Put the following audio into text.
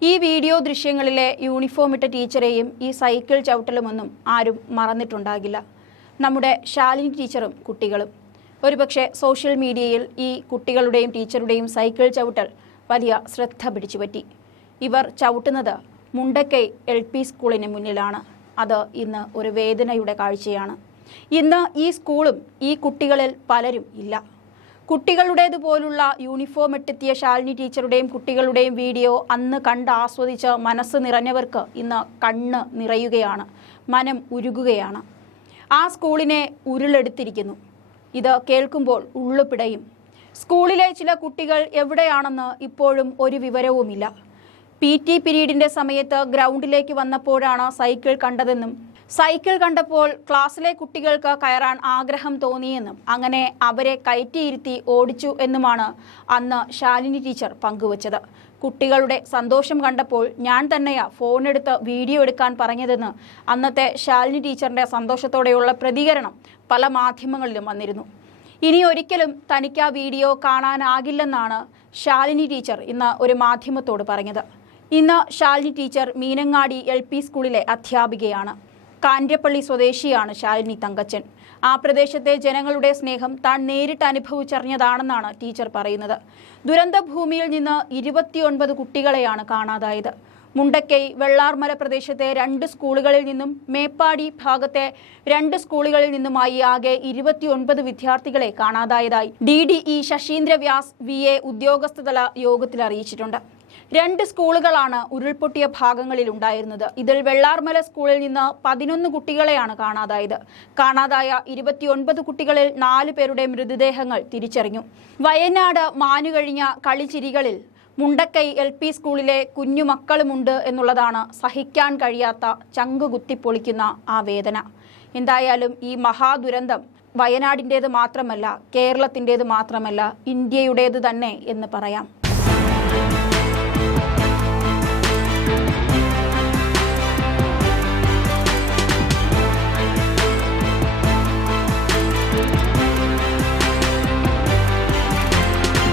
ഈ video ദൃശ്യങ്ങളിലെ uniform ഇട്ട ടീച്ചറെയും ഈ സൈക്കിൾ ചവിട്ടലുമൊന്നും ആരും മറന്നിട്ടുണ്ടാകില്ല. നമ്മുടെ ശാലിനി ടീച്ചറും കുട്ടികളും. ഒരുപക്ഷെ സോഷ്യൽ മീഡിയയിൽ ഈ കുട്ടികളുടെയും ടീച്ചറുടെയും സൈക്കിൾ ചവിട്ടൽ വലിയ ശ്രദ്ധ പിടിച്ചുപറ്റി. ഇവർ ചവിട്ടുന്നത് മുണ്ടക്കൈ എൽ പി സ്കൂളിന് മുന്നിലാണ്. അത് ഇന്ന് ഒരു വേദനയുടെ കാഴ്ചയാണ്. ഇന്ന് ഈ സ്കൂളും ഈ കുട്ടികളിൽ പലരും ഇല്ല. കുട്ടികളുടേതുപോലുള്ള യൂണിഫോം ഇട്ടെത്തിയ ശാലിനി ടീച്ചറുടെയും കുട്ടികളുടെയും വീഡിയോ അന്ന് കണ്ട് ആസ്വദിച്ച് മനസ്സ് നിറഞ്ഞവർക്ക് ഇന്ന് കണ്ണ് നിറയുകയാണ് മനം ഉരുകുകയാണ്. ആ സ്കൂളിനെ ഉരുളെടുത്തിരിക്കുന്നു. ഇത് കേൾക്കുമ്പോൾ ഉള്ളു പിടയും. സ്കൂളിലെ ചില കുട്ടികൾ എവിടെയാണെന്ന് ഇപ്പോഴും ഒരു വിവരവുമില്ല. പി ടി പിരീഡിന്റെ സമയത്ത് ഗ്രൗണ്ടിലേക്ക് വന്നപ്പോഴാണ് സൈക്കിൾ കണ്ടതെന്നും സൈക്കിൾ കണ്ടപ്പോൾ ക്ലാസ്സിലെ കുട്ടികൾക്ക് കയറാൻ ആഗ്രഹം തോന്നിയെന്നും അങ്ങനെ അവരെ കയറ്റിയിരുത്തി ഓടിച്ചു എന്നുമാണ് അന്ന് ശാലിനി ടീച്ചർ പങ്കുവച്ചത്. കുട്ടികളുടെ സന്തോഷം കണ്ടപ്പോൾ ഞാൻ തന്നെയാ ഫോണെടുത്ത് വീഡിയോ എടുക്കാൻ പറഞ്ഞതെന്ന് അന്നത്തെ ശാലിനി ടീച്ചറിന്റെ സന്തോഷത്തോടെയുള്ള പ്രതികരണം പല മാധ്യമങ്ങളിലും വന്നിരുന്നു. ഇനി ഒരിക്കലും തനിക്ക് ആ വീഡിയോ കാണാനാകില്ലെന്നാണ് ശാലിനി ടീച്ചർ ഇന്ന് ഒരു മാധ്യമത്തോട് പറഞ്ഞത്. ഇന്ന് Shalini teacher Meenangadi L P സ്കൂളിലെ അധ്യാപികയാണ്. കാൻഡ്യപ്പള്ളി സ്വദേശിയാണ് ശാലിനി തങ്കച്ചൻ. ആ പ്രദേശത്തെ ജനങ്ങളുടെ സ്നേഹം താൻ നേരിട്ട് അനുഭവിച്ചറിഞ്ഞതാണെന്നാണ് ടീച്ചർ പറയുന്നത്. ദുരന്ത ഭൂമിയിൽ നിന്ന് ഇരുപത്തിയൊൻപത് കുട്ടികളെയാണ് കാണാതായത്. മുണ്ടക്കൈ വെള്ളാർമല പ്രദേശത്തെ രണ്ട് സ്കൂളുകളിൽ നിന്നും മേപ്പാടി ഭാഗത്തെ രണ്ട് സ്കൂളുകളിൽ നിന്നുമായി ആകെ ഇരുപത്തിയൊൻപത് വിദ്യാർത്ഥികളെ കാണാതായതായി D D E Sasheendra Vyas V A ഉദ്യോഗസ്ഥതല യോഗത്തിൽ അറിയിച്ചിട്ടുണ്ട്. രണ്ട് സ്കൂളുകളാണ് ഉരുൾപൊട്ടിയ ഭാഗങ്ങളിൽ ഉണ്ടായിരുന്നത്. ഇതിൽ വെള്ളാർമല സ്കൂളിൽ നിന്ന് പതിനൊന്ന് കുട്ടികളെയാണ് കാണാതായത്. കാണാതായ ഇരുപത്തിയൊൻപത് കുട്ടികളിൽ നാല് പേരുടെ മൃതദേഹങ്ങൾ തിരിച്ചറിഞ്ഞു. വയനാട് മാനുകഴിഞ്ഞ കളിച്ചിരികളിൽ മുണ്ടക്കൈ എൽ പി സ്കൂളിലെ കുഞ്ഞുമക്കളുമുണ്ട് എന്നുള്ളതാണ് സഹിക്കാൻ കഴിയാത്ത ചങ്ക് കുത്തിപ്പൊളിക്കുന്ന ആ വേദന. എന്തായാലും ഈ മഹാദുരന്തം വയനാടിന്റേത് മാത്രമല്ല കേരളത്തിന്റേത് മാത്രമല്ല ഇന്ത്യയുടേത് തന്നെ എന്ന് പറയാം. thank you